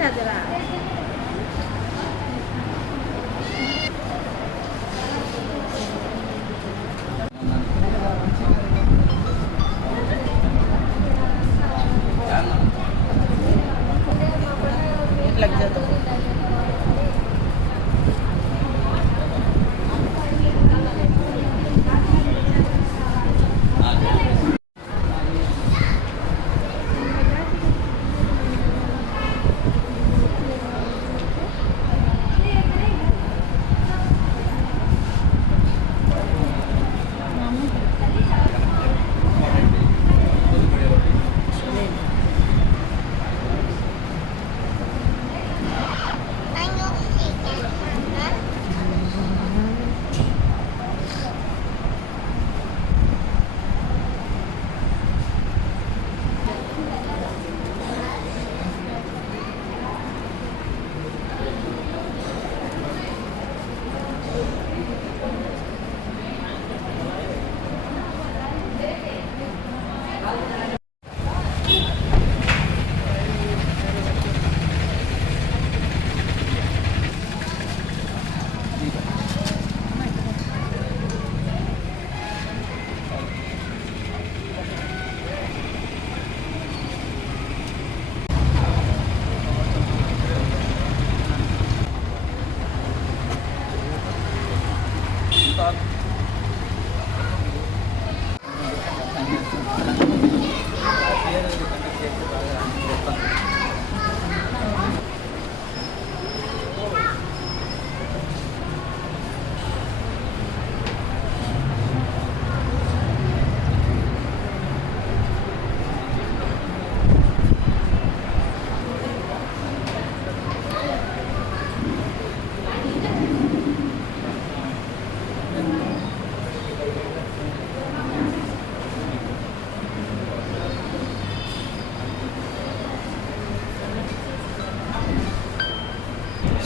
लग जाता है।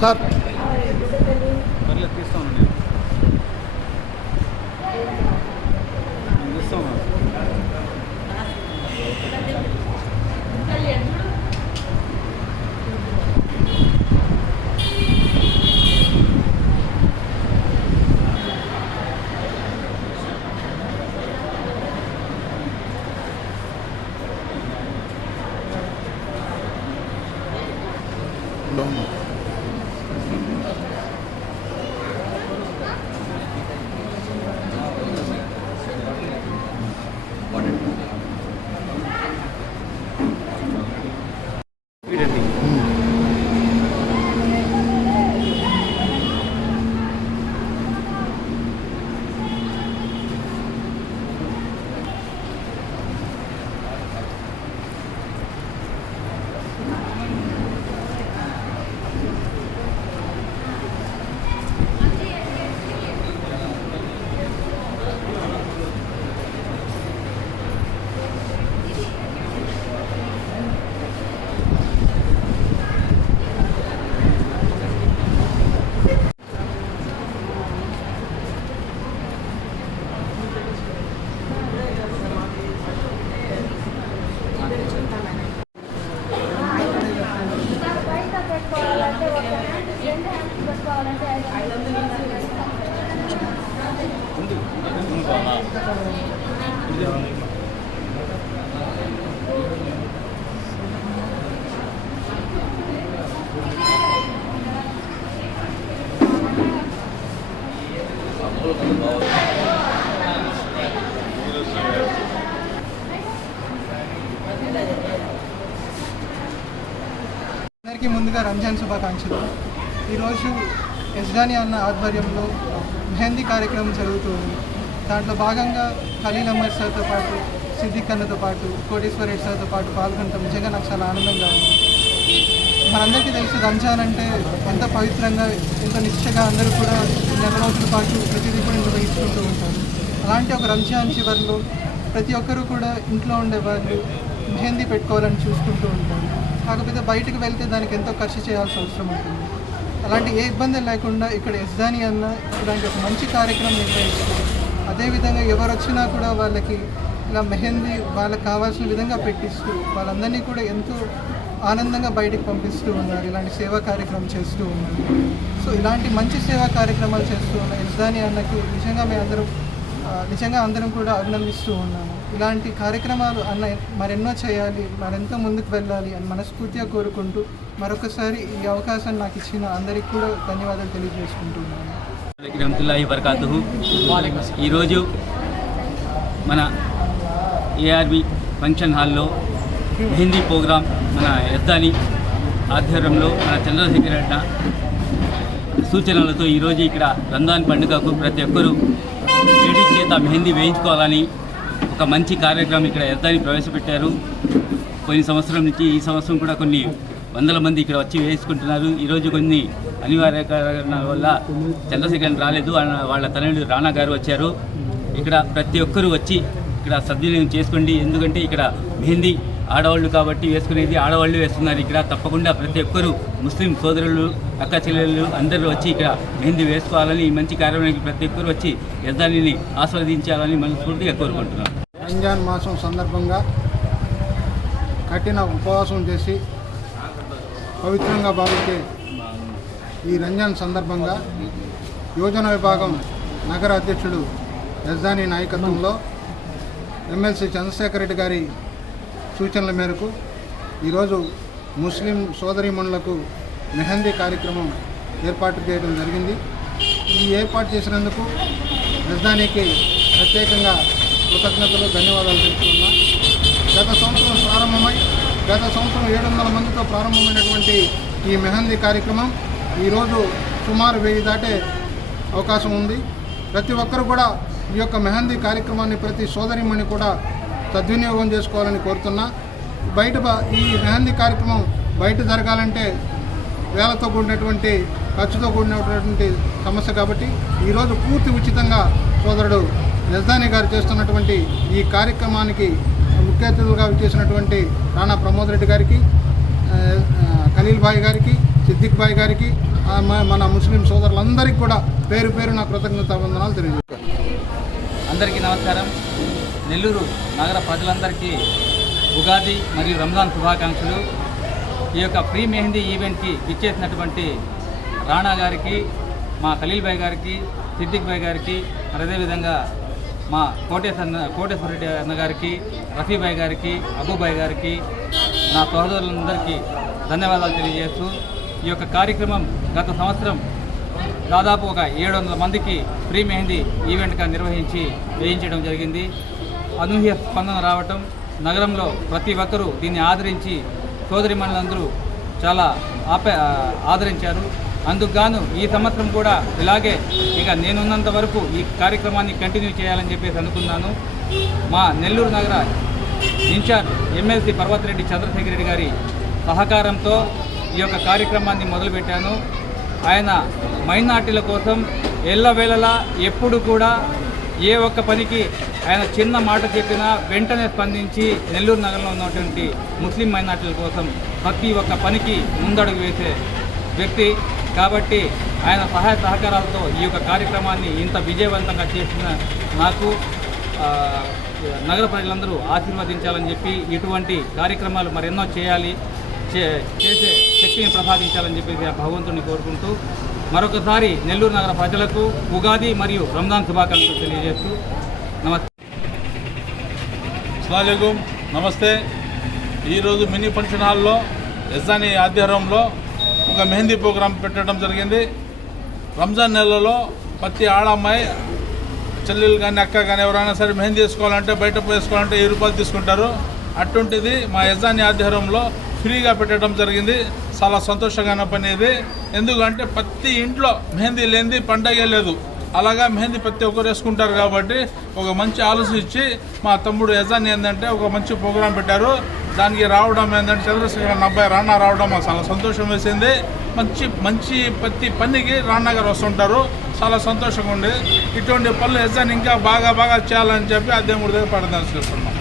సార్ అందరికీ ముందుగా రంజాన్ శుభాకాంక్షలు. ఈరోజు యజ్దాని అన్న ఆధ్వర్యంలో మెహందీ కార్యక్రమం జరుగుతుంది. దాంట్లో భాగంగా ఖలీల్ అహ్మద్ సార్తో పాటు సిద్దిక్ అన్నతో పాటు కోటేశ్వర్ రెడ్డి సార్తో పాటు పాల్గొనడం నిజంగా నాకు చాలా ఆనందంగా ఉంది. మనందరికీ తెలుసు రంజాన్ అంటే ఎంత పవిత్రంగా ఎంత నిష్ఠగా అందరూ కూడా నెల రోజుల పాటు ప్రతిదీ కూడా నిర్వహించుకుంటూ ఉంటారు. అలాంటి ఒక రంజాన్ చివరిలో ప్రతి ఒక్కరూ కూడా ఇంట్లో ఉండే వాళ్ళు మెహందీ పెట్టుకోవాలని చూసుకుంటూ ఉంటారు. కాకపోతే బయటకు వెళ్తే దానికి ఎంతో ఖర్చు చేయాల్సిన అవసరం ఉంటుంది. అలాంటి ఏ ఇబ్బంది లేకుండా ఇక్కడ యజ్దాని అన్న ఇలాంటి ఒక మంచి కార్యక్రమం నిర్వహిస్తారు. అదేవిధంగా ఎవరు వచ్చినా కూడా వాళ్ళకి ఇలా మెహందీ వాళ్ళకి కావాల్సిన విధంగా పెట్టిస్తూ వాళ్ళందరినీ కూడా ఎంతో ఆనందంగా బయటికి పంపిస్తూ ఉన్నారు. ఇలాంటి సేవా కార్యక్రమం చేస్తూ ఉన్నారు. సో ఇలాంటి మంచి సేవా కార్యక్రమాలు చేస్తూ ఉన్న యజ్దాని అన్నకి నిజంగా అందరం కూడా అభినందిస్తూ ఉన్నాము. ఇలాంటి కార్యక్రమాలు అన్న మరెన్నో చేయాలి, మరెంతో ముందుకు వెళ్ళాలి అని మనస్ఫూర్తిగా కోరుకుంటూ మరొకసారి ఈ అవకాశాన్ని నాకు ఇచ్చిన అందరికీ కూడా ధన్యవాదాలు తెలియజేసుకుంటున్నాను. రహమతుల్లాహి వబరకాతుహు. ఈరోజు మన ఏఆర్బి ఫంక్షన్ హాల్లో మెహందీ ప్రోగ్రాం మన యజ్దాని ఆధ్వర్యంలో మన చంద్రశేఖర్ అన్న సూచనలతో ఈరోజు ఇక్కడ రంజాన్ పండుగకు ప్రతి ఒక్కరూ లేడీస్ చేత మెహందీ వేయించుకోవాలని ఒక మంచి కార్యక్రమం ఇక్కడ యజ్దాని ప్రవేశపెట్టారు. పోయిన సంవత్సరం నుంచి ఈ సంవత్సరం కూడా కొన్ని వందల మంది ఇక్కడ వచ్చి వేసుకుంటున్నారు. ఈరోజు కొన్ని అనివార్య కారణాల వల్ల చంద్రశేఖర్ రాలేదు, వాళ్ళ తనయుడు రాణా గారు వచ్చారు. ఇక్కడ ప్రతి ఒక్కరూ వచ్చి ఇక్కడ సద్వినియోగం చేసుకోండి. ఎందుకంటే ఇక్కడ మెహందీ ఆడవాళ్ళు కాబట్టి వేసుకునేది ఆడవాళ్ళు వేస్తున్నారు. ఇక్కడ తప్పకుండా ప్రతి ఒక్కరూ ముస్లిం సోదరులు అక్క చెల్లెళ్ళు అందరూ వచ్చి ఇక్కడ మెహందీ వేసుకోవాలని, ఈ మంచి కార్యక్రమానికి ప్రతి ఒక్కరు వచ్చి యజ్దానిని ఆస్వాదించాలని మనస్ఫూర్తిగా కోరుకుంటున్నాం. రంజాన్ మాసం సందర్భంగా కఠిన ఉపవాసం చేసి పవిత్రంగా భావించే ఈ రంజాన్ సందర్భంగా యోజన విభాగం నగర అధ్యక్షుడు యజ్దాని నాయకత్వంలో ఎమ్మెల్సీ చంద్రశేఖర్ రెడ్డి గారి సూచనల మేరకు ఈరోజు ముస్లిం సోదరీమణులకు మెహందీ కార్యక్రమం ఏర్పాటు చేయడం జరిగింది. ఈ ఏర్పాటు చేసినందుకు యజ్దానికి ప్రత్యేకంగా కృతజ్ఞతలు, ధన్యవాదాలు తెలుపుతున్నా. గత సంవత్సరం 700 మందితో ప్రారంభమైనటువంటి ఈ మెహందీ కార్యక్రమం ఈరోజు సుమారు 1000 దాటే అవకాశం ఉంది. ప్రతి ఒక్కరు కూడా ఈ యొక్క మెహందీ కార్యక్రమాన్ని ప్రతి సోదరిమణి కూడా సద్వినియోగం చేసుకోవాలని కోరుతున్నా. ఈ మెహందీ కార్యక్రమం బయట జరగాలంటే వేలతో కూడినటువంటి ఖర్చుతో కూడినటువంటి సమస్య కాబట్టి ఈరోజు పూర్తి ఉచితంగా సోదరుడు యజ్దాని గారు చేస్తున్నటువంటి ఈ కార్యక్రమానికి ముఖ్య అతిథులుగా విచ్చేసినటువంటి రాణా ప్రమోద్ రెడ్డి గారికి, ఖలీల్ భాయ్ గారికి, సిద్దిక్ భాయ్ గారికి, మన ముస్లిం సోదరులందరికీ కూడా పేరు పేరు నా కృతజ్ఞతావందనాలు తెలియజేస్తాను. అందరికీ నమస్కారం. నెల్లూరు నగర ప్రజలందరికీ ఉగాది మరియు రంజాన్ శుభాకాంక్షలు. ఈ యొక్క ప్రీ మెహందీ ఈవెంట్కి ఇచ్చేసినటువంటి రాణా గారికి, మా ఖలీల్ భాయ్ గారికి, సిద్దిక్ భాయ్ గారికి, అదేవిధంగా మా కోటేశ్వర రెడ్డి అన్న గారికి, రఫీ భాయ్ గారికి, అబూబాయ్ గారికి, నా సోదరులందరికీ ధన్యవాదాలు తెలియజేస్తూ ఈ యొక్క కార్యక్రమం గత సంవత్సరం దాదాపు ఒక 700 మందికి ప్రీ మెహందీ ఈవెంట్గా నిర్వహించి వేయించడం జరిగింది. అనూహ్య స్పందన రావటం, నగరంలో ప్రతి ఒక్కరూ దీన్ని ఆదరించి సోదరిమణులందరూ చాలా ఆదరించారు. అందుకు గాను ఈ సంవత్సరం కూడా ఇలాగే ఇక నేనున్నంత వరకు ఈ కార్యక్రమాన్ని కంటిన్యూ చేయాలని చెప్పేసి అనుకున్నాను. మా నెల్లూరు నగర ఇన్ఛార్జ్ ఎమ్మెల్సీ పర్వతిరెడ్డి చంద్రశేఖర్ రెడ్డి గారి సహకారంతో ఈ యొక్క కార్యక్రమాన్ని మొదలుపెట్టాను. ఆయన మైనార్టీల కోసం ఎల్లవేళలా ఎప్పుడు కూడా ఏ ఒక్క పనికి ఆయన చిన్న మాట చెప్పినా వెంటనే స్పందించి నెల్లూరు నగరంలో ఉన్నటువంటి ముస్లిం మైనార్టీల కోసం ప్రతి ఒక్క పనికి ముందడుగు వేసే వ్యక్తి కాబట్టి ఆయన సహాయ సహకారాలతో ఈ యొక్క కార్యక్రమాన్ని ఇంత విజయవంతంగా చేసిన నాకు నగర ప్రజలందరూ ఆశీర్వదించాలని చెప్పి ఇటువంటి కార్యక్రమాలు మరెన్నో చేసే శక్తిని ప్రసాదించాలని చెప్పి భగవంతుని కోరుకుంటూ మరొకసారి నెల్లూరు నగర ప్రజలకు ఉగాది మరియు రంజాన్ శుభాకాంక్షలు తెలియజేస్తూ అస్సలాముఅలైకుం. నమస్తే. ఈరోజు మినీ ఫంక్షన్ హాల్లో యజ్దాని ఆధ్వర్యంలో ఒక మెహందీ ప్రోగ్రాం పెట్టడం జరిగింది. రంజాన్ నెలలో ప్రతి ఆడమ్మాయి చెల్లెలు కానీ అక్క కానీ ఎవరైనా సరే మెహందీ వేసుకోవాలంటే బయట వేసుకోవాలంటే 1000 రూపాయలు తీసుకుంటారు. అటువంటిది మా యజ్దాని ఆధ్వర్యంలో ఫ్రీగా పెట్టడం జరిగింది. చాలా సంతోషంగా పని ఇది. ఎందుకంటే ప్రతి ఇంట్లో మెహందీ లేనిది పండగే లేదు. అలాగా మెహందీ ప్రతి ఒక్కరు వేసుకుంటారు కాబట్టి ఒక మంచి ఆలోచన ఇచ్చి మా తమ్ముడు యజ్దాని ఏంటంటే ఒక మంచి ప్రోగ్రాం పెట్టారు. దానికి రావడం ఏంటంటే చంద్రశేఖర్ అబ్బాయి రాణా రావడం మాకు చాలా సంతోషం వేసింది. మంచి ప్రతి పనికి రాణా గారు వస్తుంటారు. చాలా సంతోషంగా ఉంది. ఇటువంటి పనులు యజ్దాని ఇంకా బాగా చేయాలని చెప్పి ఆ దేవుడి దగ్గర ప్రార్థన చేస్తున్నాం.